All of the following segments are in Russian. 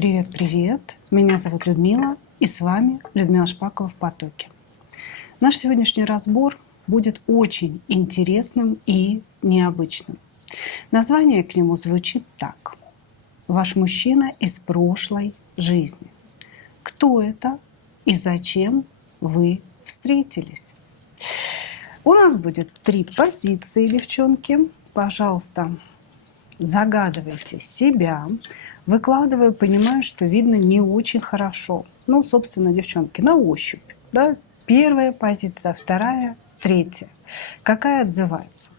Привет-привет! Меня зовут Людмила, и с вами Людмила Шпакова в потоке. Наш сегодняшний разбор будет очень интересным и необычным. Название к нему звучит так: «Ваш мужчина из прошлой жизни». Кто это и зачем вы встретились? У нас будет 3 позиции, девчонки. Пожалуйста, загадывайте себя. Выкладываю, понимаю, что видно не очень хорошо. Ну, собственно, девчонки, на ощупь. Да? Первая позиция, вторая, третья. Какая отзывается?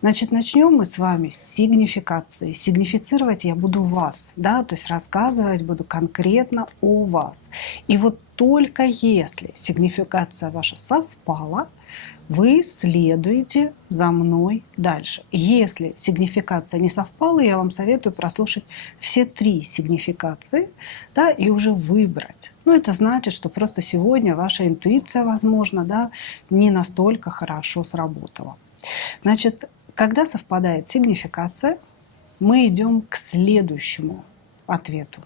Значит, начнем мы с вами с сигнификации. Сигнифицировать я буду вас, да, то есть рассказывать буду конкретно о вас. И вот только если сигнификация ваша совпала, вы следуете за мной дальше. Если сигнификация не совпала, я вам советую прослушать все 3 сигнификации, да, и уже выбрать. Ну, это значит, что просто сегодня ваша интуиция, возможно, да, не настолько хорошо сработала. Значит, когда совпадает сигнификация, мы идем к следующему ответу.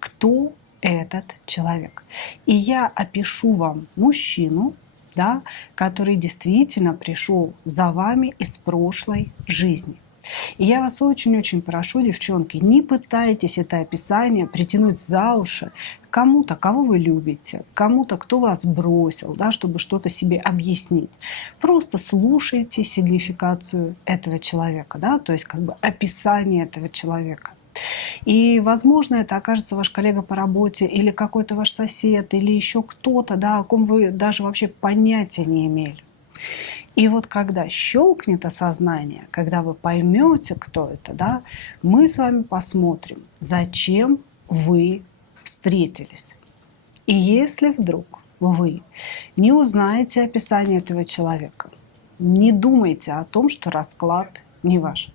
Кто этот человек? И я опишу вам мужчину, да, который действительно пришел за вами из прошлой жизни. И я вас очень-очень прошу, девчонки, не пытайтесь это описание притянуть за уши кому-то, кого вы любите, кому-то, кто вас бросил, да, чтобы что-то себе объяснить. Просто слушайте сигнификацию этого человека, да, то есть как бы описание этого человека. И, возможно, это окажется ваш коллега по работе или какой-то ваш сосед, или еще кто-то, да, о ком вы даже вообще понятия не имели. И вот когда щелкнет осознание, когда вы поймете, кто это, да, мы с вами посмотрим, зачем вы встретились. И если вдруг вы не узнаете описание этого человека, не думайте о том, что расклад не ваш.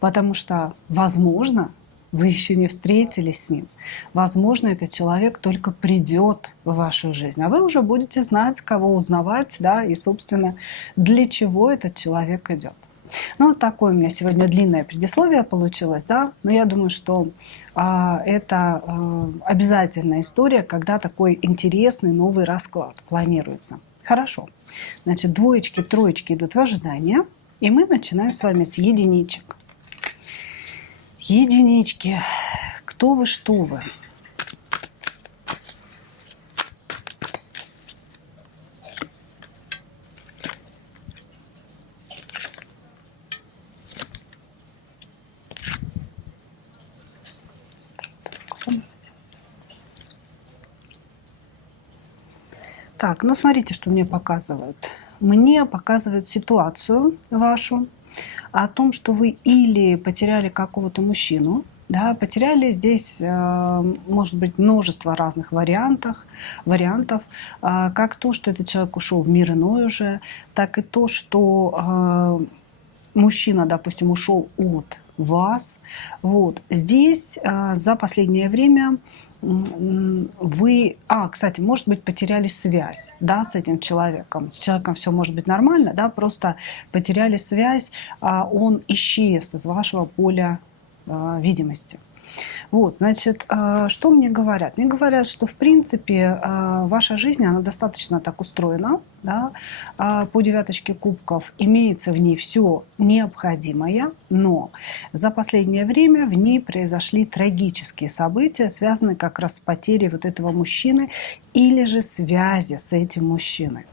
Потому что, возможно, вы еще не встретились с ним. Возможно, этот человек только придет в вашу жизнь, а вы уже будете знать, кого узнавать, да, и, собственно, для чего этот человек идет. Ну, вот такое у меня сегодня длинное предисловие получилось, да, но я думаю, что это обязательная история, когда такой интересный новый расклад планируется. Хорошо. Значит, двоечки, троечки идут в ожидание, и мы начинаем с вами с единичек. Единички. Кто вы, что вы? Так, ну смотрите, что мне показывают. Мне показывают ситуацию вашу о том, что вы или потеряли какого-то мужчину, да, потеряли здесь, может быть, множество разных вариантов, как то, что этот человек ушел в мир иной уже, так и то, что мужчина, допустим, ушел от вас. Вот. Здесь за последнее время вы, кстати, может быть, потеряли связь, да, с этим человеком. С человеком все может быть нормально, да, просто потеряли связь, он исчез из вашего поля видимости. Вот, значит, что мне говорят? Мне говорят, что, в принципе, ваша жизнь, она достаточно так устроена, да, по девяточке кубков, имеется в ней все необходимое, но за последнее время в ней произошли трагические события, связанные как раз с потерей вот этого мужчины или же связи с этим мужчиной.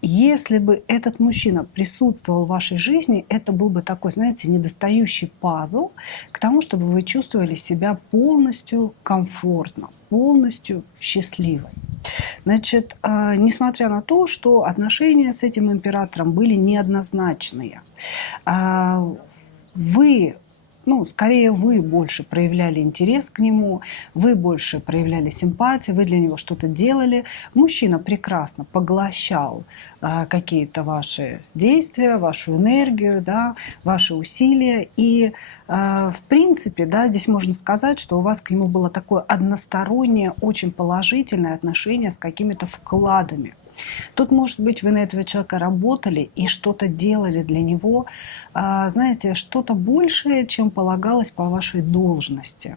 Если бы этот мужчина присутствовал в вашей жизни, это был бы такой, знаете, недостающий пазл к тому, чтобы вы чувствовали себя полностью комфортно, полностью счастливой. Значит, несмотря на то, что отношения с этим императором были неоднозначные, скорее вы больше проявляли интерес к нему, вы больше проявляли симпатию, вы для него что-то делали. Мужчина прекрасно поглощал какие-то ваши действия, вашу энергию, да, ваши усилия. И, в принципе, да, здесь можно сказать, что у вас к нему было такое одностороннее, очень положительное отношение с какими-то вкладами. Тут, может быть, вы на этого человека работали и что-то делали для него, знаете, что-то большее, чем полагалось по вашей должности.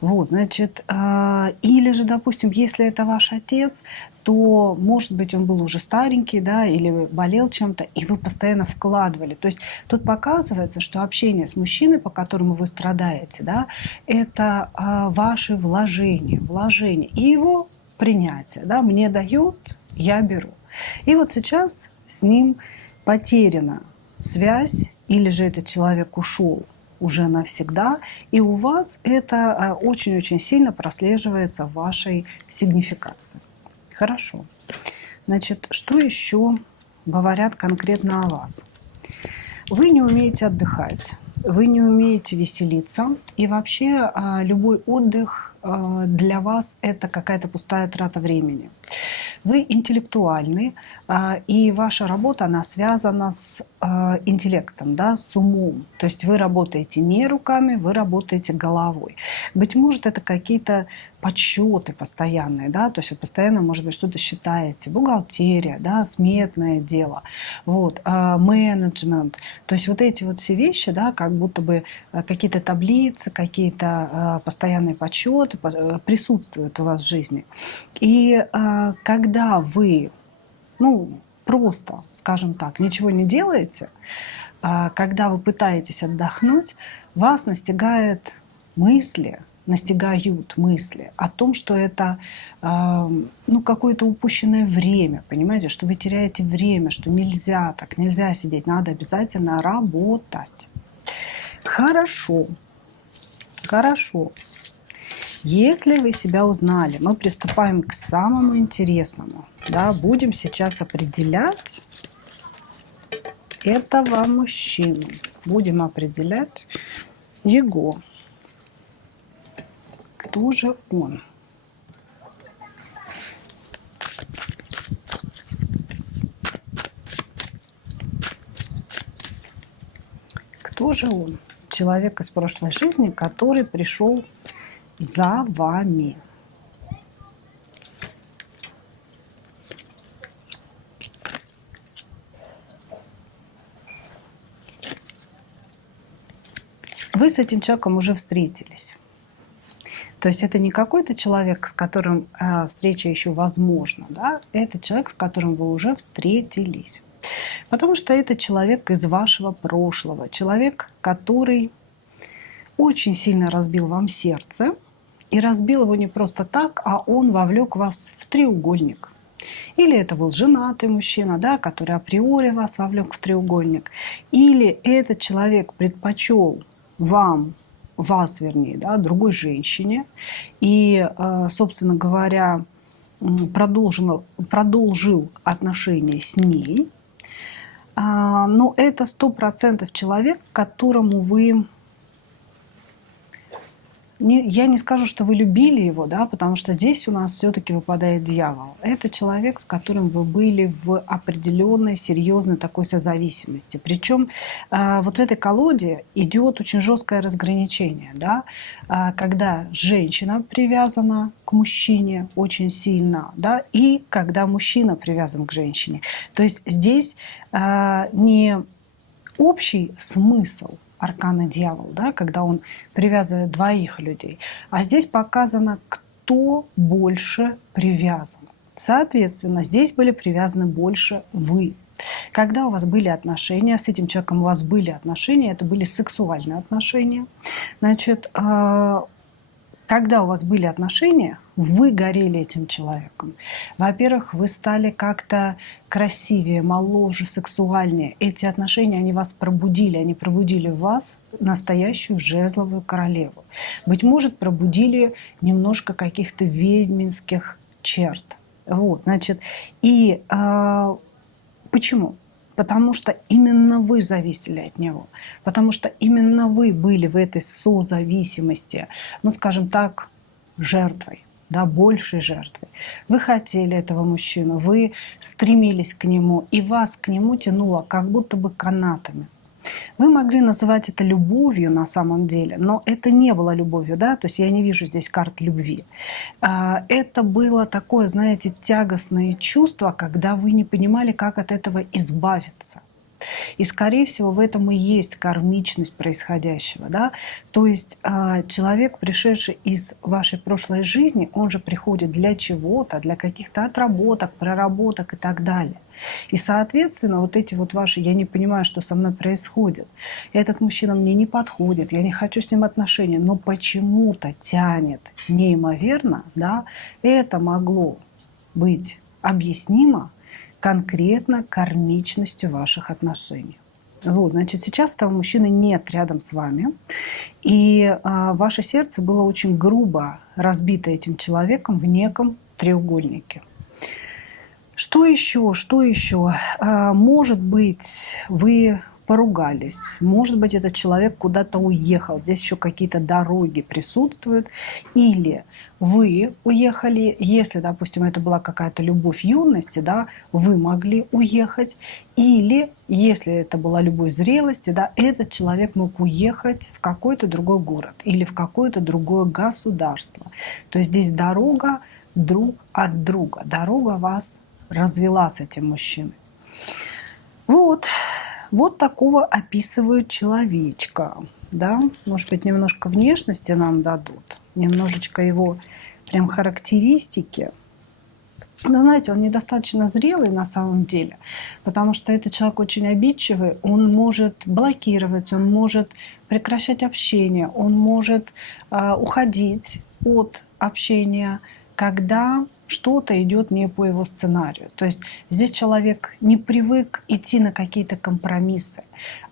Вот, значит, или же, допустим, если это ваш отец, то, может быть, он был уже старенький, да, или болел чем-то, и вы постоянно вкладывали. То есть тут показывается, что общение с мужчиной, по которому вы страдаете, да, это ваши вложения и его принятие. Да, мне дают, я беру. И вот сейчас с ним потеряна связь, или же этот человек ушел уже навсегда, и у вас это очень-очень сильно прослеживается в вашей сигнификации. Хорошо. Значит, что еще говорят конкретно о вас? Вы не умеете отдыхать, вы не умеете веселиться, и вообще любой отдых для вас это какая-то пустая трата времени. Вы интеллектуальны, и ваша работа, она связана с интеллектом, да, с умом. То есть вы работаете не руками, вы работаете головой. Быть может, это какие-то подсчеты постоянные, да, то есть вы постоянно, может быть, что-то считаете, бухгалтерия, да, сметное дело, вот, менеджмент. То есть вот эти вот все вещи, да, как будто бы какие-то таблицы, какие-то постоянные подсчеты присутствуют у вас в жизни. И когда вы, просто, скажем так, ничего не делаете, когда вы пытаетесь отдохнуть, вас настигают мысли о том, что это какое-то упущенное время, понимаете, что вы теряете время, что нельзя так, нельзя сидеть, надо обязательно работать. Хорошо. Если вы себя узнали, мы приступаем к самому интересному. Да, будем сейчас определять этого мужчину. Будем определять его. Кто же он? Кто же он? Человек из прошлой жизни, который пришел за вами. Вы с этим человеком уже встретились. То есть это не какой-то человек, с которым встреча еще возможна, да? Это человек, с которым вы уже встретились. Потому что это человек из вашего прошлого. Человек, который очень сильно разбил вам сердце. И разбил его не просто так, а он вовлек вас в треугольник. Или это был женатый мужчина, да, который априори вас вовлек в треугольник. Или этот человек предпочел вас, да, другой женщине. И, собственно говоря, продолжил отношения с ней. Но это 100% человек, которому вы... Я не скажу, что вы любили его, да, потому что здесь у нас все-таки выпадает дьявол. Это человек, с которым вы были в определенной серьезной такой созависимости. Причем вот в этой колоде идет очень жесткое разграничение, да, когда женщина привязана к мужчине очень сильно, да, и когда мужчина привязан к женщине. То есть здесь не общий смысл аркана дьявол, да, когда он привязывает двоих людей. А здесь показано, кто больше привязан. Соответственно, здесь были привязаны больше вы. Когда у вас были отношения, с этим человеком у вас были отношения, это были сексуальные отношения. Значит, когда у вас были отношения, вы горели этим человеком. Во-первых, вы стали как-то красивее, моложе, сексуальнее. Эти отношения, они вас пробудили. Они пробудили в вас настоящую жезловую королеву. Быть может, пробудили немножко каких-то ведьминских черт. Вот, значит, и почему? Потому что именно вы зависели от него. Потому что именно вы были в этой созависимости, скажем так, жертвой, да, большей жертвой. Вы хотели этого мужчину, вы стремились к нему, и вас к нему тянуло как будто бы канатами. Вы могли называть это любовью на самом деле, но это не было любовью, да, то есть я не вижу здесь карт любви. Это было такое, знаете, тягостное чувство, когда вы не понимали, как от этого избавиться. И, скорее всего, в этом и есть кармичность происходящего. Да? То есть человек, пришедший из вашей прошлой жизни, он же приходит для чего-то, для каких-то отработок, проработок и так далее. И, соответственно, вот эти вот ваши «я не понимаю, что со мной происходит», «этот мужчина мне не подходит», «я не хочу с ним отношения», но почему-то тянет неимоверно, да, это могло быть объяснимо конкретно кармичностью ваших отношений. Вот, значит, сейчас этого мужчины нет рядом с вами, и ваше сердце было очень грубо разбито этим человеком в неком треугольнике. Что еще? Что еще? Может быть, вы поругались, может быть, этот человек куда-то уехал, здесь еще какие-то дороги присутствуют, или вы уехали, если, допустим, это была какая-то любовь юности, да, вы могли уехать, или если это была любовь зрелости, да, этот человек мог уехать в какой-то другой город или в какое-то другое государство. То есть здесь дорога друг от друга, дорога вас развела с этим мужчиной. Вот такого описывают человечка. Да? Может быть, немножко внешности нам дадут, немножечко его прям характеристики. Но знаете, он недостаточно зрелый на самом деле, потому что этот человек очень обидчивый, он может блокировать, он может прекращать общение, он может уходить от общения, когда что-то идет не по его сценарию. То есть здесь человек не привык идти на какие-то компромиссы.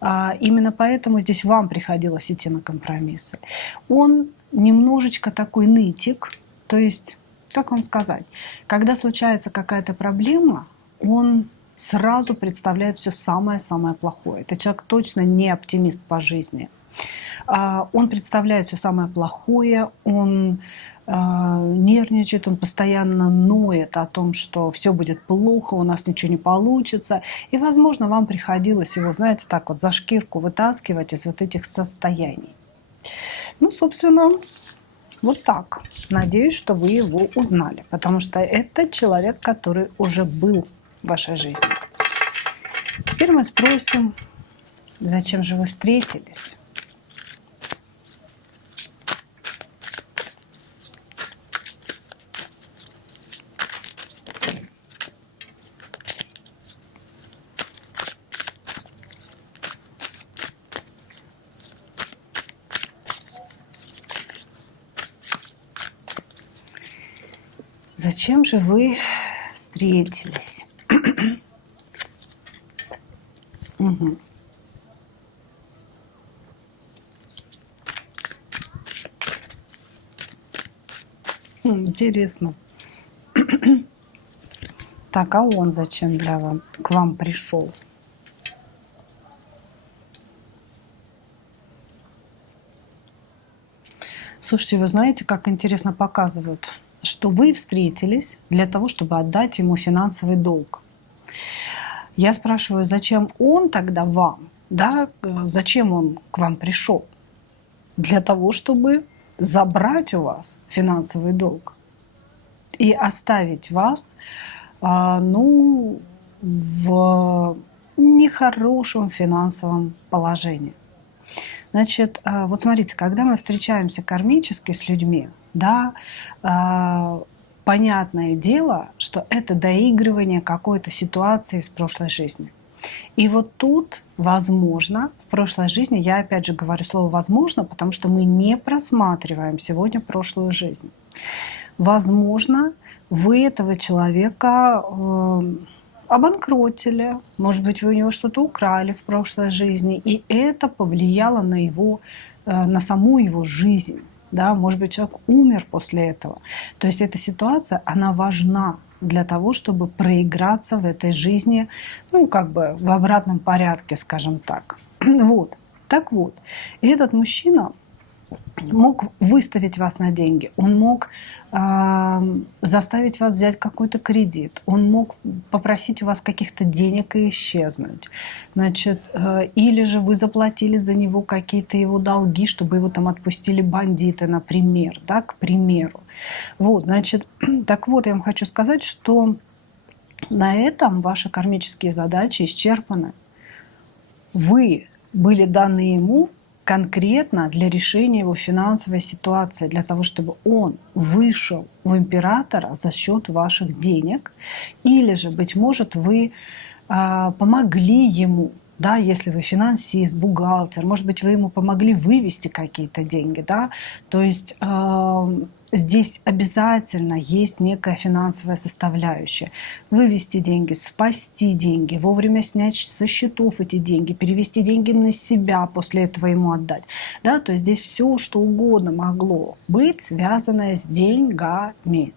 Именно поэтому здесь вам приходилось идти на компромиссы. Он немножечко такой нытик, то есть, как вам сказать, когда случается какая-то проблема, он сразу представляет все самое-самое плохое. Этот человек точно не оптимист по жизни. Он представляет все самое плохое, он нервничает, он постоянно ноет о том, что все будет плохо, у нас ничего не получится. И, возможно, вам приходилось его, знаете, так вот за шкирку вытаскивать из вот этих состояний. Ну, собственно, вот так. Надеюсь, что вы его узнали, потому что это человек, который уже был в вашей жизни. Теперь мы спросим, зачем же вы встретились? Зачем же вы встретились? Угу. Интересно. Так, а он зачем к вам пришел? Слушайте, вы знаете, как интересно показывают, что вы встретились для того, чтобы отдать ему финансовый долг. Я спрашиваю, зачем он тогда вам? Да? Зачем он к вам пришел? Для того, чтобы забрать у вас финансовый долг и оставить вас в нехорошем финансовом положении. Значит, вот смотрите, когда мы встречаемся кармически с людьми, да, понятное дело, что это доигрывание какой-то ситуации из прошлой жизни. И вот тут, возможно, в прошлой жизни, я опять же говорю слово «возможно», потому что мы не просматриваем сегодня прошлую жизнь. Возможно, вы этого человека обанкротили, может быть, вы у него что-то украли в прошлой жизни, и это повлияло на саму его жизнь. Да? Может быть, человек умер после этого. То есть эта ситуация, она важна для того, чтобы проиграться в этой жизни, в обратном порядке, скажем так. Вот. Так вот, и этот мужчина, мог выставить вас на деньги, он мог заставить вас взять какой-то кредит, он мог попросить у вас каких-то денег и исчезнуть. Значит, или же вы заплатили за него какие-то его долги, чтобы его там отпустили бандиты, например, да, к примеру. Вот, значит, так вот, я вам хочу сказать, что на этом ваши кармические задачи исчерпаны. Вы были даны ему конкретно для решения его финансовой ситуации, для того, чтобы он вышел в императора за счет ваших денег, или же, быть может, вы помогли ему, да, если вы финансист, бухгалтер, может быть, вы ему помогли вывести какие-то деньги, да, то есть здесь обязательно есть некая финансовая составляющая. Вывести деньги, спасти деньги, вовремя снять со счетов эти деньги, перевести деньги на себя, после этого ему отдать. Да? То есть здесь все, что угодно могло быть, связанное с деньгами.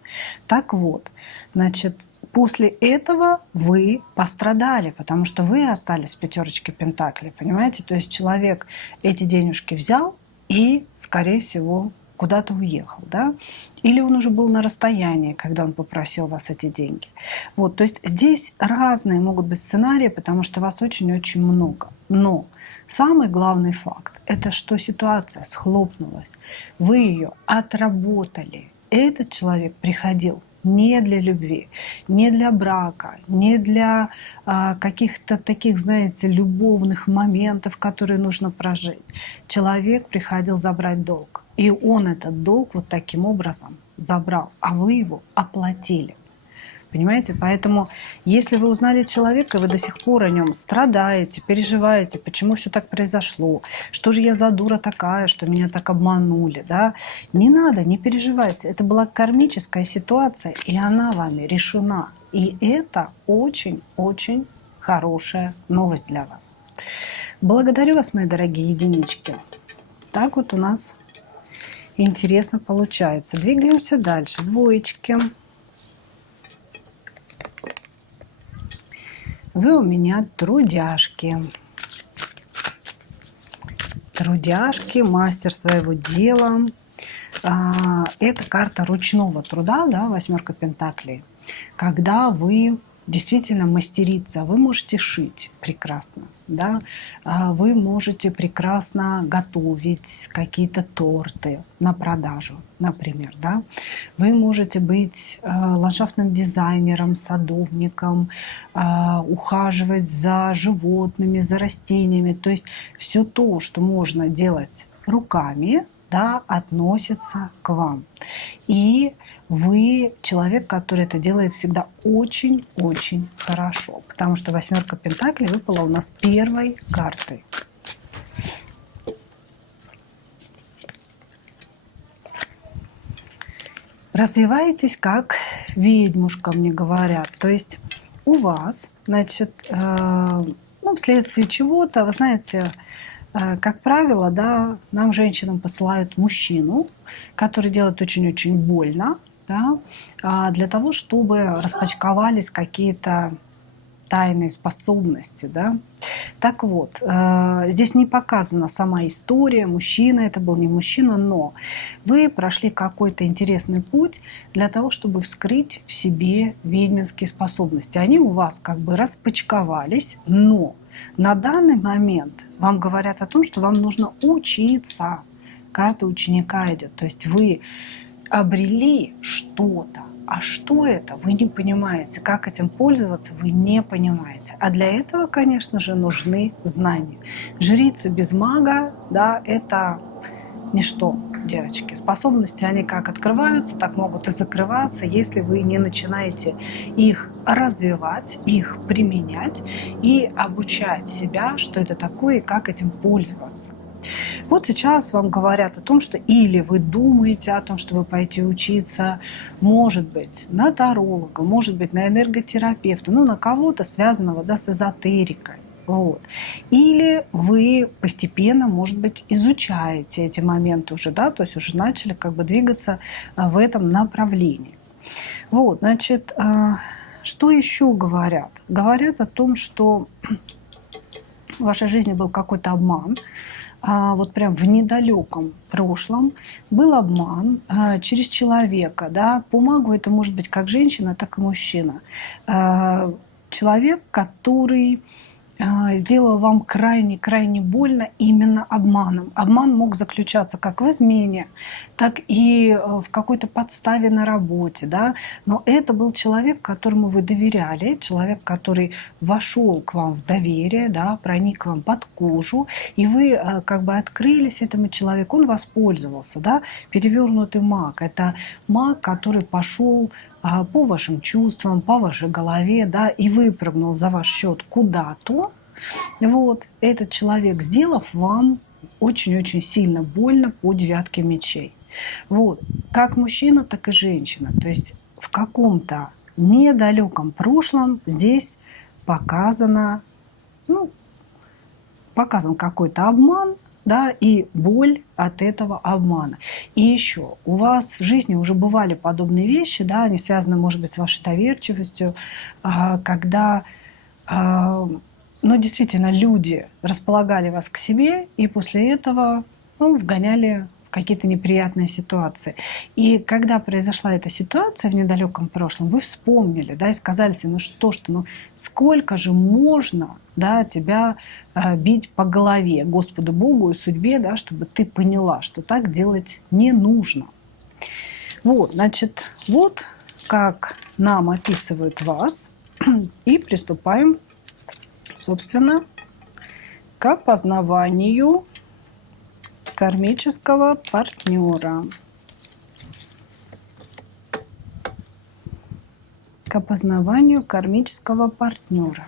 Так вот, значит, после этого вы пострадали, потому что вы остались в пятерочке пентаклей, понимаете? То есть человек эти денежки взял и, скорее всего, куда-то уехал, да? Или он уже был на расстоянии, когда он попросил вас эти деньги. Вот, то есть здесь разные могут быть сценарии, потому что вас очень-очень много. Но самый главный факт – это что ситуация схлопнулась, вы ее отработали. Этот человек приходил не для любви, не для брака, не для каких-то таких, знаете, любовных моментов, которые нужно прожить. Человек приходил забрать долг. И он этот долг вот таким образом забрал, а вы его оплатили. Понимаете? Поэтому, если вы узнали человека, и вы до сих пор о нем страдаете, переживаете, почему все так произошло, что же я за дура такая, что меня так обманули, да? Не надо, не переживайте. Это была кармическая ситуация, и она вами решена. И это очень-очень хорошая новость для вас. Благодарю вас, мои дорогие единички. Так вот у нас интересно получается. Двигаемся дальше. Двоечки. Вы у меня трудяшки. Трудяшки, мастер своего дела. Это карта ручного труда, да, восьмерка пентаклей. Когда вы действительно мастерица, вы можете шить прекрасно, да, вы можете прекрасно готовить какие-то торты на продажу, например, да, вы можете быть ландшафтным дизайнером, садовником, ухаживать за животными, за растениями, то есть все то, что можно делать руками, да, относится к вам. И вы человек, который это делает всегда очень-очень хорошо. Потому что восьмерка пентаклей выпала у нас первой картой. Развиваетесь как ведьмушка, мне говорят. То есть у вас, значит, вследствие чего-то, вы знаете, как правило, да, нам, женщинам, посылают мужчину, который делает очень-очень больно, да, для того, чтобы распачковались какие-то тайные способности. Да. Так вот, здесь не показана сама история, мужчина это был, не мужчина, но вы прошли какой-то интересный путь для того, чтобы вскрыть в себе ведьминские способности. Они у вас как бы распачковались, но на данный момент вам говорят о том, что вам нужно учиться. Карта ученика идет. То есть вы обрели что-то. А что это, вы не понимаете. Как этим пользоваться, вы не понимаете. А для этого, конечно же, нужны знания. Жрица без мага, да, это ничто, девочки. Способности, они как открываются, так могут и закрываться, если вы не начинаете их развивать, их применять и обучать себя, что это такое и как этим пользоваться. Вот сейчас вам говорят о том, что или вы думаете о том, чтобы пойти учиться, может быть, на таролога, может быть, на энерготерапевта, на кого-то связанного, да, с эзотерикой. Вот. Или вы постепенно, может быть, изучаете эти моменты уже, да, то есть уже начали как бы двигаться в этом направлении. Вот, значит, что еще говорят? Говорят о том, что в вашей жизни был какой-то обман, вот прям в недалеком прошлом был обман через человека, да, по магу это может быть как женщина, так и мужчина. Человек, который сделал вам крайне-крайне больно именно обманом. Обман мог заключаться как в измене, так и в какой-то подставе на работе. Да? Но это был человек, которому вы доверяли, человек, который вошел к вам в доверие, да, проник к вам под кожу, и вы как бы открылись этому человеку, он воспользовался. Да? Перевернутый маг – это маг, который пошел по вашим чувствам, по вашей голове, да, и выпрыгнул за ваш счет куда-то, вот, этот человек, сделав вам очень-очень сильно больно по девятке мечей. Вот, как мужчина, так и женщина. То есть в каком-то недалеком прошлом здесь показано, показан какой-то обман, да, и боль от этого обмана. И еще у вас в жизни уже бывали подобные вещи, да, они связаны, может быть, с вашей доверчивостью, когда, действительно, люди располагали вас к себе и после этого, вгоняли в какие-то неприятные ситуации. И когда произошла эта ситуация в недалеком прошлом, вы вспомнили, да, и сказали себе, сколько же можно, да, тебя бить по голове Господу Богу и судьбе, да, чтобы ты поняла, что так делать не нужно. Вот, значит, вот как нам описывают вас. И приступаем, собственно, к опознаванию кармического партнера. К опознаванию кармического партнера.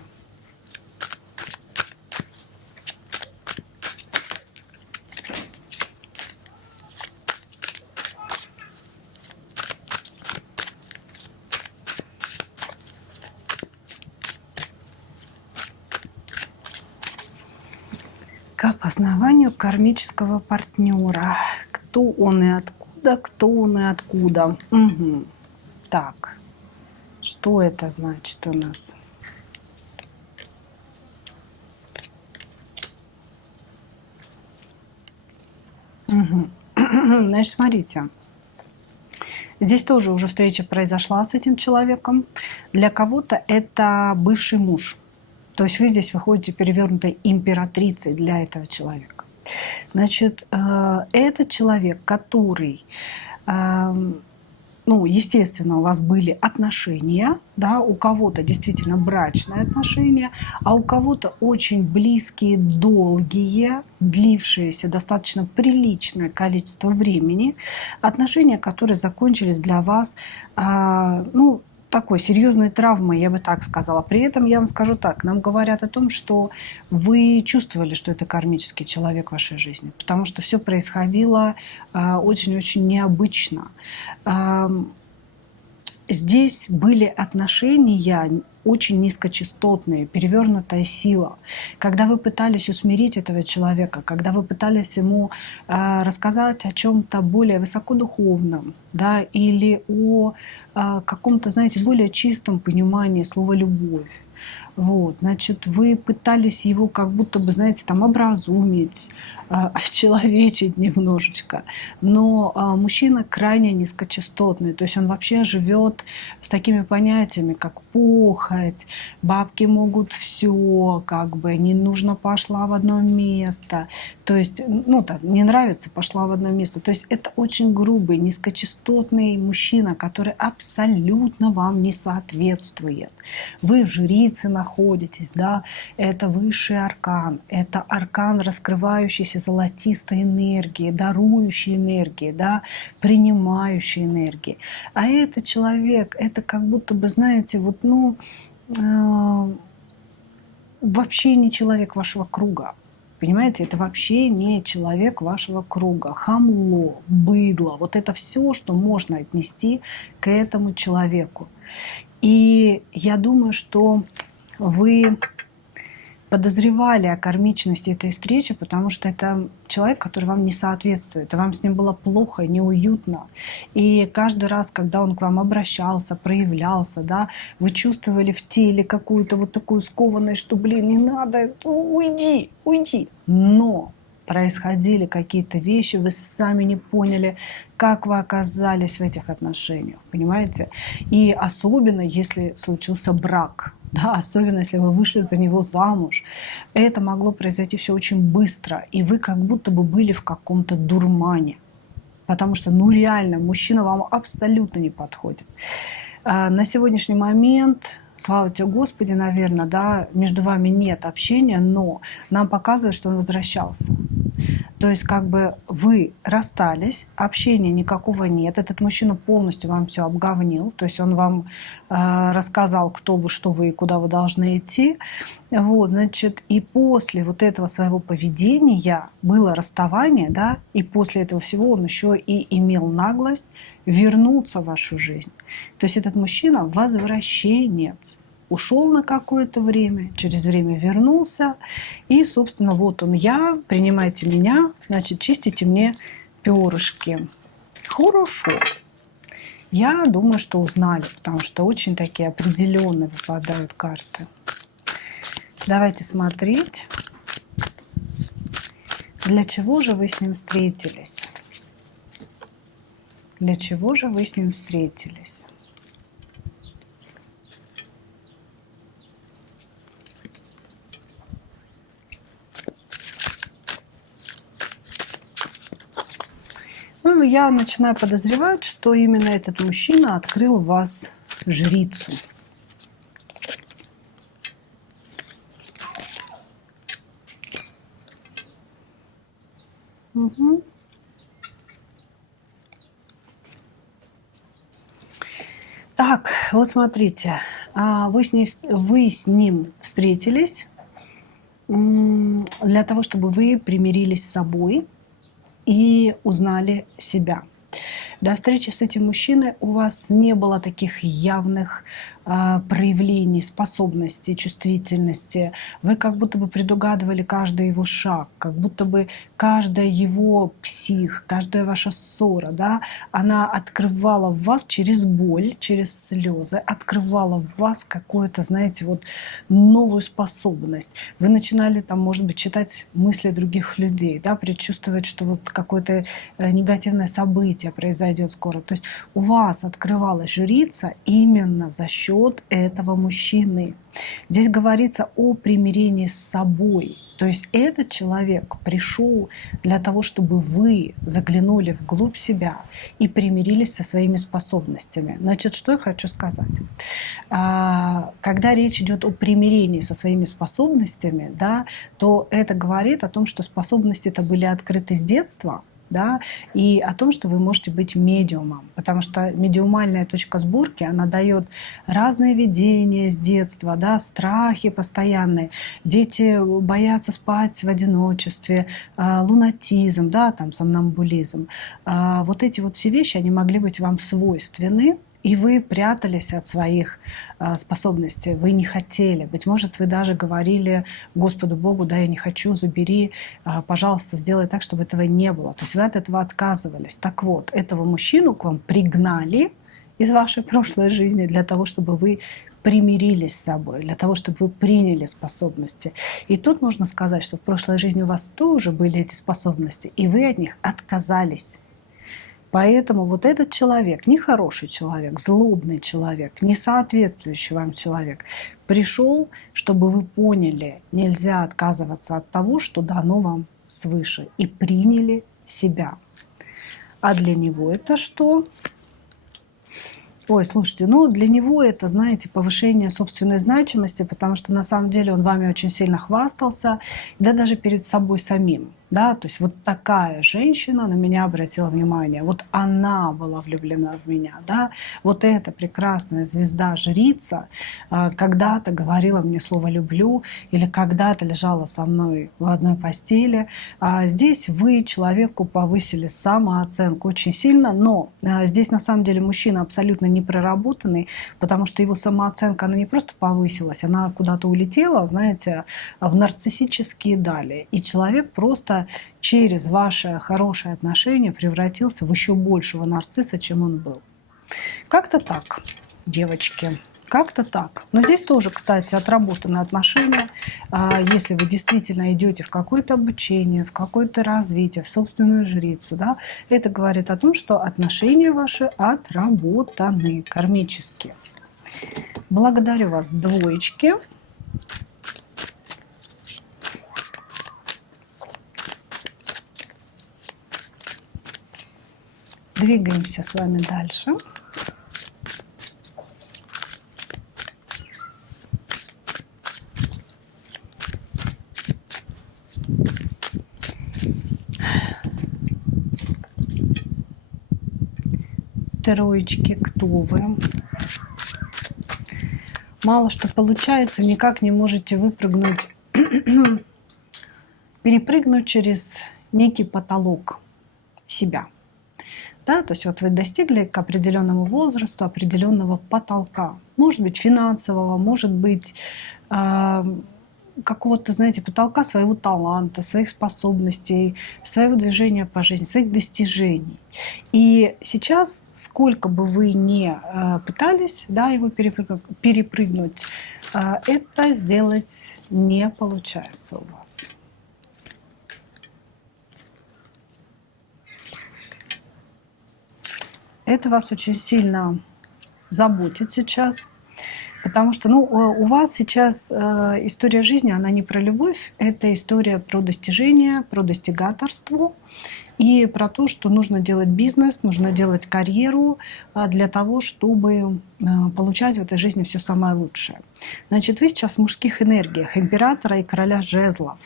К опознаванию кармического партнера. Кто он и откуда, кто он и откуда. Угу. Так, что это значит у нас? Угу. Значит, смотрите. Здесь тоже уже встреча произошла с этим человеком. Для кого-то это бывший муж. То есть вы здесь выходите перевернутой императрицей для этого человека. Значит, это человек, который, естественно, у вас были отношения, да, у кого-то действительно брачные отношения, а у кого-то очень близкие, долгие, длившиеся достаточно приличное количество времени, отношения, которые закончились для вас, такой серьезной травмой, я бы так сказала. При этом я вам скажу так, нам говорят о том, что вы чувствовали, что это кармический человек в вашей жизни, потому что все происходило очень-очень необычно. Здесь были отношения очень низкочастотные, перевернутая сила. Когда вы пытались усмирить этого человека, когда вы пытались ему рассказать о чем-то более высокодуховном, да, или о каком-то, знаете, более чистом понимании слова «любовь», вот, значит, вы пытались его как будто бы, знаете, там образумить, очеловечить немножечко. Но мужчина крайне низкочастотный, то есть он вообще живет с такими понятиями, как похоть, бабки могут все, как бы, не нужно пошла в одно место. То есть, не нравится, пошла в одно место. То есть это очень грубый, низкочастотный мужчина, который абсолютно вам не соответствует. Вы в жрице находитесь, да, это высший аркан, это аркан, раскрывающийся золотистой энергии, дарующей энергии, да, принимающей энергии. А этот человек, это как будто бы, знаете, вообще не человек вашего круга. Понимаете, это вообще не человек вашего круга. Хамло, быдло, вот это все, что можно отнести к этому человеку. И я думаю, что вы подозревали о кармичности этой встречи, потому что это человек, который вам не соответствует, и вам с ним было плохо, неуютно. И каждый раз, когда он к вам обращался, проявлялся, да, вы чувствовали в теле какую-то вот такую скованность, что, не надо, уйди. Но происходили какие-то вещи, вы сами не поняли, как вы оказались в этих отношениях, понимаете? И особенно, если случился брак, да, особенно если вы вышли за него замуж, это могло произойти все очень быстро, и вы как будто бы были в каком-то дурмане, потому что, ну реально, мужчина вам абсолютно не подходит. На сегодняшний момент, слава тебе Господи, наверное, да, между вами нет общения, но нам показывает, что он возвращался. То есть как бы вы расстались, общения никакого нет, этот мужчина полностью вам все обговнил, то есть он вам рассказал, кто вы, что вы и куда вы должны идти. Вот, значит, и после вот этого своего поведения было расставание, да, и после этого всего он еще и имел наглость вернуться в вашу жизнь. То есть этот мужчина возвращенец. Ушел на какое-то время, через время вернулся. И, собственно, вот он я, принимайте меня, значит, чистите мне перышки. Хорошо. Я думаю, что узнали, потому что очень такие определенные выпадают карты. Давайте смотреть, для чего же вы с ним встретились. Для чего же вы с ним встретились? Ну, я начинаю подозревать, что именно этот мужчина открыл в вас жрицу. Угу. Так, вот смотрите, вы с ним встретились для того, чтобы вы примирились с собой и узнали себя. До встречи с этим мужчиной у вас не было таких явных проявлений способности, чувствительности. Вы как будто бы предугадывали каждый его шаг, как будто бы каждая его псих, каждая ваша ссора, да, она открывала в вас через боль, через слезы, открывала в вас какую-то, знаете, вот новую способность. Вы начинали там, может быть, читать мысли других людей, да, предчувствовать, что вот какое-то негативное событие произойдет скоро. То есть у вас открывалась жрица именно за счет этого мужчины. Здесь говорится о примирении с собой. То есть этот человек пришел для того, чтобы вы заглянули вглубь себя и примирились со своими способностями. Значит, что я хочу сказать? Когда речь идет о примирении со своими способностями, да, то это говорит о том, что способности-то были открыты с детства, да, и о том, что вы можете быть медиумом, потому что медиумальная точка сборки, она дает разные видения с детства, да, страхи постоянные, дети боятся спать в одиночестве, лунатизм, да, там, сомнамбулизм. Вот эти вот все вещи, они могли быть вам свойственны, и вы прятались от своих способностей, вы не хотели. Быть может, вы даже говорили Господу Богу: да, я не хочу, забери, пожалуйста, сделай так, чтобы этого не было. То есть вы от этого отказывались. Так вот, этого мужчину к вам пригнали из вашей прошлой жизни для того, чтобы вы примирились с собой, для того, чтобы вы приняли способности. И тут можно сказать, что в прошлой жизни у вас тоже были эти способности, и вы от них отказались. Поэтому вот этот человек, нехороший человек, злобный человек, несоответствующий вам человек, пришел, чтобы вы поняли, нельзя отказываться от того, что дано вам свыше, и приняли себя. А для него это что? Ой, слушайте, ну для него это, знаете, повышение собственной значимости, потому что на самом деле он вами очень сильно хвастался, да даже перед собой самим. Да, то есть вот такая женщина на меня обратила внимание, вот она была влюблена в меня, да, вот эта прекрасная звезда-жрица когда-то говорила мне слово «люблю» или когда-то лежала со мной в одной постели. Здесь вы человеку повысили самооценку очень сильно, но здесь на самом деле мужчина абсолютно не проработанный, потому что его самооценка, она не просто повысилась, она куда-то улетела, знаете, в нарциссические дали, и человек просто через ваши хорошие отношения превратился в еще большего нарцисса, чем он был. Как-то так, девочки. Как-то так. Но здесь тоже, кстати, отработаны отношения. Если вы действительно идете в какое-то обучение, в какое-то развитие, в собственную жрицу, да, это говорит о том, что отношения ваши отработаны кармически. Благодарю вас, двоечки. Двигаемся с вами дальше. Троечки, кто вы? Мало что получается, никак не можете выпрыгнуть, перепрыгнуть через некий потолок себя. Да, то есть вот вы достигли к определенному возрасту определенного потолка. Может быть финансового, может быть какого-то, знаете, потолка своего таланта, своих способностей, своего движения по жизни, своих достижений. И сейчас, сколько бы вы ни пытались, да, его перепрыгнуть, это сделать не получается у вас. Это вас очень сильно заботит сейчас. Потому что у вас сейчас история жизни, она не про любовь, это история про достижение, про достигаторство и про то, что нужно делать бизнес, нужно делать карьеру для того, чтобы получать в этой жизни все самое лучшее. Значит, вы сейчас в мужских энергиях императора и короля жезлов.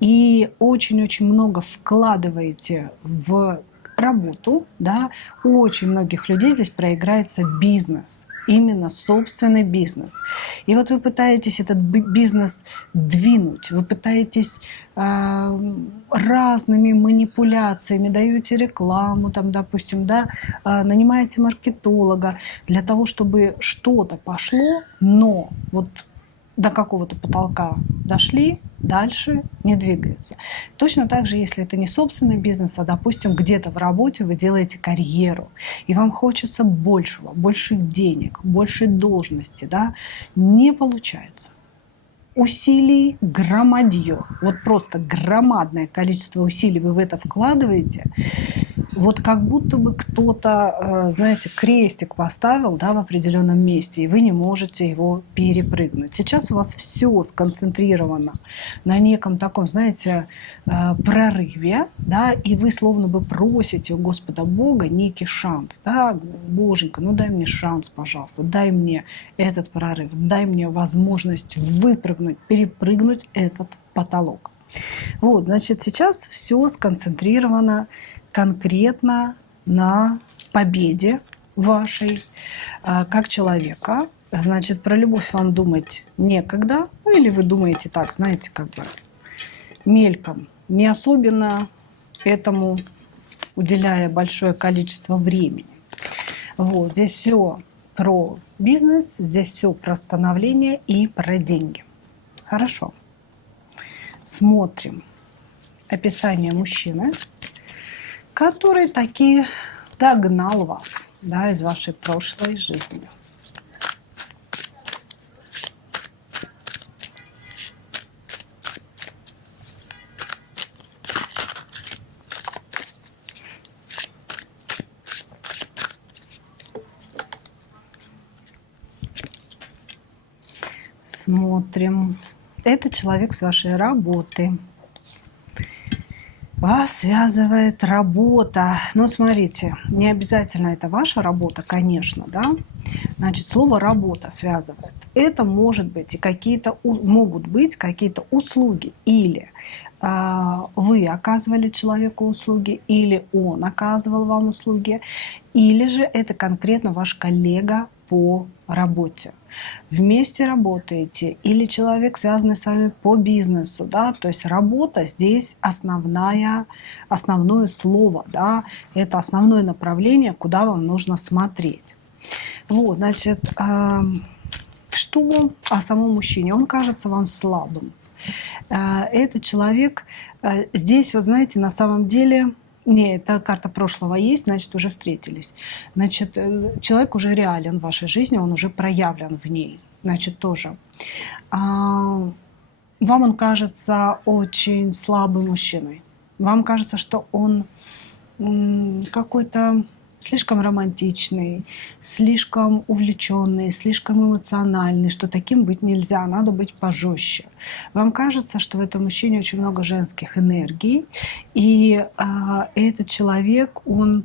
И очень-очень много вкладываете в работу, да, у очень многих людей здесь проиграется бизнес, именно собственный бизнес. И вот вы пытаетесь этот бизнес двинуть, вы пытаетесь разными манипуляциями, даете рекламу, там, допустим, да, нанимаете маркетолога для того, чтобы что-то пошло, но вот до какого-то потолка дошли, дальше не двигается. Точно так же, если это не собственный бизнес, а, допустим, где-то в работе вы делаете карьеру, и вам хочется большего, больше денег, больше должности, да, не получается. Усилий громадье, вот просто громадное количество усилий вы в это вкладываете, вот как будто бы кто-то, знаете, крестик поставил, да, в определенном месте, и вы не можете его перепрыгнуть. Сейчас у вас все сконцентрировано на неком таком, знаете, прорыве, да, и вы словно бы просите у Господа Бога некий шанс, да, Боженька, ну дай мне шанс, пожалуйста, дай мне этот прорыв, дай мне возможность выпрыгнуть, перепрыгнуть этот потолок. Вот, значит, сейчас все сконцентрировано конкретно на победе вашей как человека. Значит, про любовь вам думать некогда. Ну или вы думаете так, знаете, как бы мельком, не особенно этому уделяя большое количество времени. Вот, здесь все про бизнес, здесь все про становление и про деньги. Хорошо. Смотрим описание мужчины, который таки догнал вас, да, из вашей прошлой жизни. Смотрим. Это человек с вашей работы. Вас связывает работа. Но смотрите, не обязательно это ваша работа, конечно, да. Значит, слово «работа» связывает. Это может быть и могут быть какие-то услуги. Или вы оказывали человеку услуги, или он оказывал вам услуги, или же это конкретно ваш коллега по работе. Вместе работаете, или человек, связанный с вами по бизнесу, да, то есть работа здесь основное слово, да, это основное направление, куда вам нужно смотреть. Вот, значит, что о самом мужчине? Он кажется вам слабым. Этот человек здесь, вот знаете, на самом деле Не, это карта прошлого есть, значит, уже встретились. Значит, человек уже реален в вашей жизни, он уже проявлен в ней. Значит, тоже. А, Вам он кажется очень слабым мужчиной. Вам кажется, что он какой-то слишком романтичный, слишком увлеченный, слишком эмоциональный, что таким быть нельзя, надо быть пожестче. Вам кажется, что в этом мужчине очень много женских энергий, и этот человек, он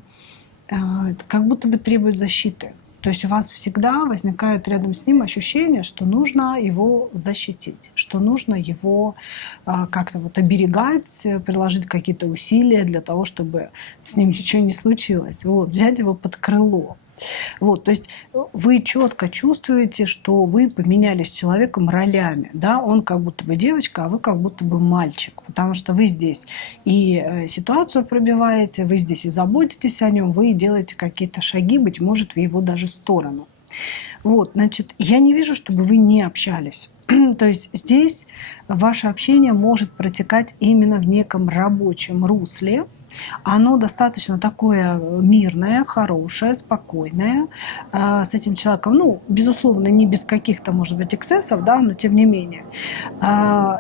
как будто бы требует защиты. То есть у вас всегда возникает рядом с ним ощущение, что нужно его защитить, что нужно его как-то вот оберегать, приложить какие-то усилия для того, чтобы с ним ничего не случилось. Вот, взять его под крыло. Вот, то есть вы четко чувствуете, что вы поменялись с человеком ролями. Да? Он как будто бы девочка, а вы как будто бы мальчик. Потому что вы здесь и ситуацию пробиваете, вы здесь и заботитесь о нем, вы делаете какие-то шаги, быть может, в его даже сторону. Вот, значит, я не вижу, чтобы вы не общались. То есть здесь ваше общение может протекать именно в неком рабочем русле. Оно достаточно такое мирное, хорошее, спокойное. С этим человеком, ну, безусловно, не без каких-то, может быть, эксцессов, да, но тем не менее.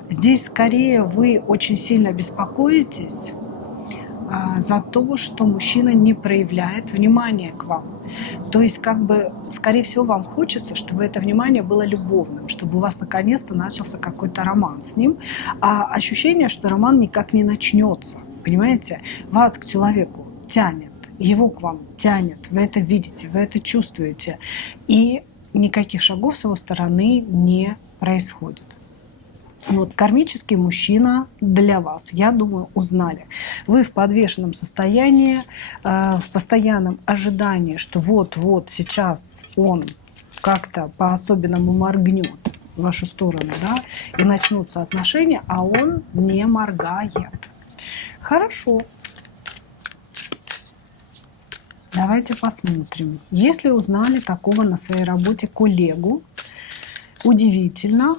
Здесь скорее вы очень сильно беспокоитесь за то, что мужчина не проявляет внимания к вам. То есть, как бы, скорее всего, вам хочется, чтобы это внимание было любовным, чтобы у вас наконец-то начался какой-то роман с ним. А ощущение, что роман никак не начнется. Понимаете? Вас к человеку тянет, его к вам тянет. Вы это видите, вы это чувствуете. И никаких шагов с его стороны не происходит. Вот, кармический мужчина для вас, я думаю, узнали. Вы в подвешенном состоянии, в постоянном ожидании, что вот-вот сейчас он как-то по-особенному моргнет в вашу сторону, да, и начнутся отношения, а он не моргает. Хорошо. Давайте посмотрим. Если узнали такого на своей работе коллегу, удивительно,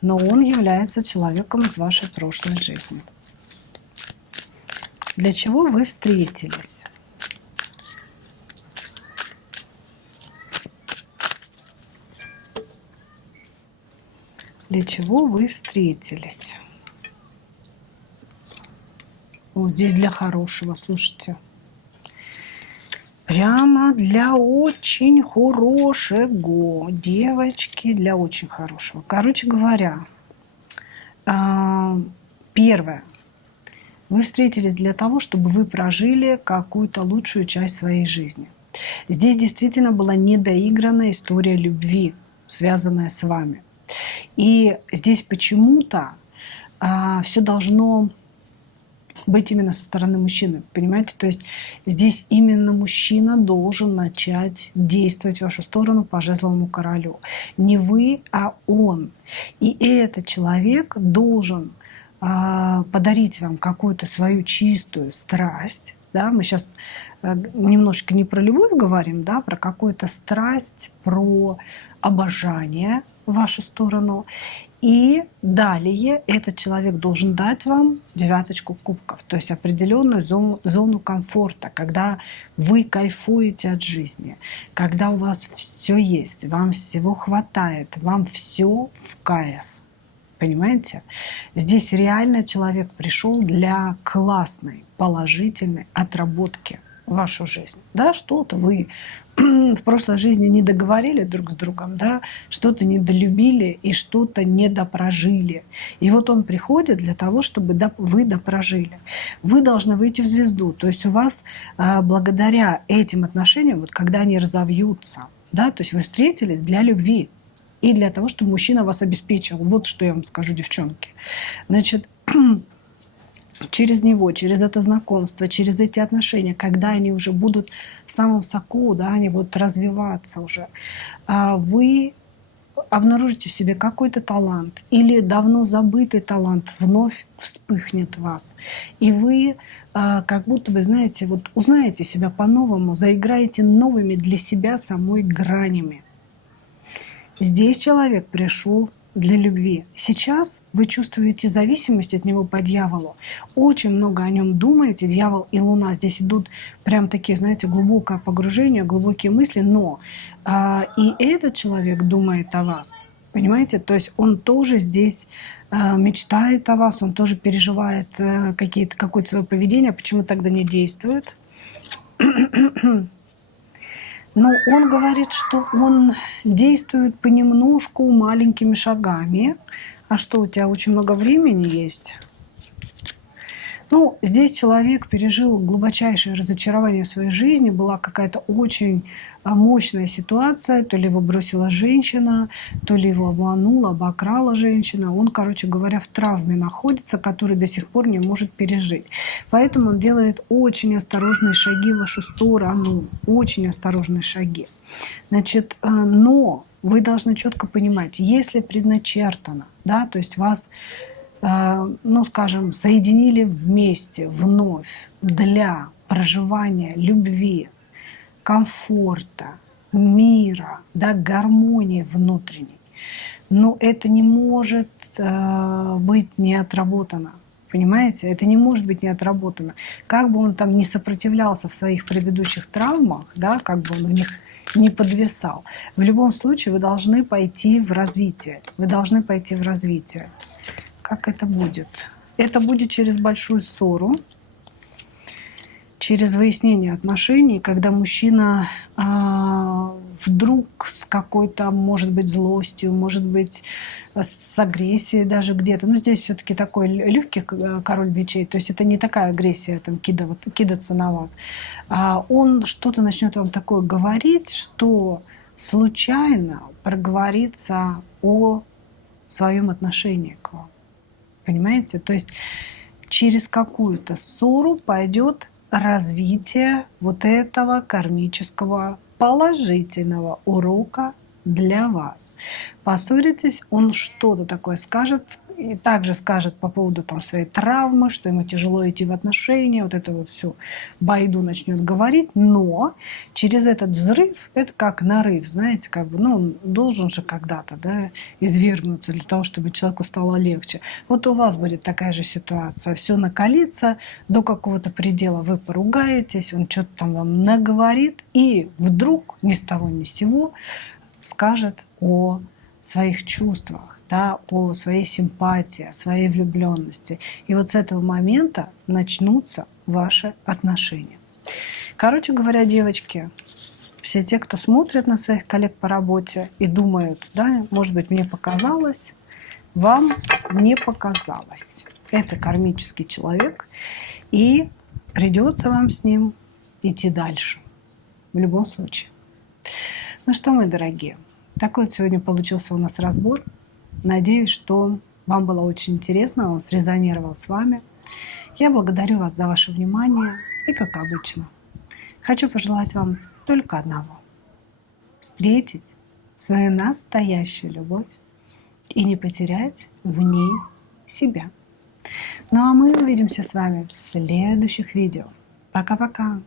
но он является человеком из вашей прошлой жизни. Для чего вы встретились? Для чего вы встретились? Вот здесь для хорошего, слушайте. Прямо для очень хорошего. Девочки, для очень хорошего. Короче говоря, первое. Вы встретились для того, чтобы вы прожили какую-то лучшую часть своей жизни. Здесь действительно была недоигранная история любви, связанная с вами. И здесь почему-то все должно быть именно со стороны мужчины, понимаете? То есть здесь именно мужчина должен начать действовать в вашу сторону по жезловому королю. Не вы, а он. И этот человек должен подарить вам какую-то свою чистую страсть. Да? Мы сейчас немножечко не про любовь говорим, да, про какую-то страсть, про обожание в вашу сторону. И далее этот человек должен дать вам 9 кубков, то есть определенную зону комфорта, когда вы кайфуете от жизни, когда у вас все есть, вам всего хватает, вам все в кайф. Понимаете? Здесь реально человек пришел для классной, положительной отработки в вашу жизнь. Да, что-то вы в прошлой жизни не договорили друг с другом, да, что-то недолюбили и что-то недопрожили. И вот он приходит для того, чтобы вы допрожили. Вы должны выйти в звезду. То есть у вас благодаря этим отношениям, вот когда они разовьются, да, то есть вы встретились для любви и для того, чтобы мужчина вас обеспечил. Вот что я вам скажу, девчонки. Значит, через него, через это знакомство, через эти отношения, когда они уже будут в самом соку, да, они будут развиваться уже, вы обнаружите в себе какой-то талант или давно забытый талант вновь вспыхнет в вас. И вы как будто бы, знаете, вот узнаете себя по-новому, заиграете новыми для себя самой гранями. Здесь человек пришел для любви. Сейчас вы чувствуете зависимость от него по дьяволу. Очень много о нем думаете. Дьявол и Луна. Здесь идут прям такие, знаете, глубокое погружение, глубокие мысли. Но и этот человек думает о вас. Понимаете? То есть он тоже здесь мечтает о вас, он тоже переживает какое-то свое поведение. Почему тогда не действует? Но он говорит, что он действует понемножку, маленькими шагами. А что, у тебя очень много времени есть? Ну, здесь человек пережил глубочайшее разочарование в своей жизни. Была какая-то очень мощная ситуация. То ли его бросила женщина, то ли его обманула, обокрала женщина. Он, короче говоря, в травме находится, который до сих пор не может пережить. Поэтому он делает очень осторожные шаги в вашу сторону. Очень осторожные шаги. Значит, но вы должны четко понимать, если предначертано, да, то есть вас, ну, скажем, соединили вместе вновь для проживания любви, комфорта, мира, да, гармонии внутренней. Но это не может быть не отработано. Понимаете? Это не может быть не отработано. Как бы он там не сопротивлялся в своих предыдущих травмах, да, как бы он в них не подвисал. В любом случае вы должны пойти в развитие. Вы должны пойти в развитие. Как это будет? Это будет через большую ссору, через выяснение отношений, когда мужчина вдруг с какой-то, может быть, злостью, может быть, с агрессией даже где-то. Но здесь все-таки такой легкий король мечей, то есть это не такая агрессия, там, кидаться на вас. Он что-то начнет вам такое говорить, что случайно проговорится о своем отношении к вам. Понимаете? То есть через какую-то ссору пойдет развитие вот этого кармического положительного урока для вас. Поссоритесь, он что-то такое скажет, и также скажет по поводу там своей травмы, что ему тяжело идти в отношения, вот это вот все байду начнет говорить, но через этот взрыв, это как нарыв, знаете, как бы, ну, он должен же когда-то, да, извергнуться для того, чтобы человеку стало легче. Вот у вас будет такая же ситуация, все накалится до какого-то предела, вы поругаетесь, он что-то там вам наговорит, и вдруг ни с того ни с сего скажет о своих чувствах, да, о своей симпатии, о своей влюбленности. И вот с этого момента начнутся ваши отношения. Короче говоря, девочки, все те, кто смотрят на своих коллег по работе и думают, да, может быть, мне показалось, вам не показалось. Это кармический человек, и придется вам с ним идти дальше. В любом случае. Ну что, мои дорогие, такой вот сегодня получился у нас разбор. Надеюсь, что вам было очень интересно, он срезонировал с вами. Я благодарю вас за ваше внимание и, как обычно, хочу пожелать вам только одного. Встретить свою настоящую любовь и не потерять в ней себя. Ну а мы увидимся с вами в следующих видео. Пока-пока!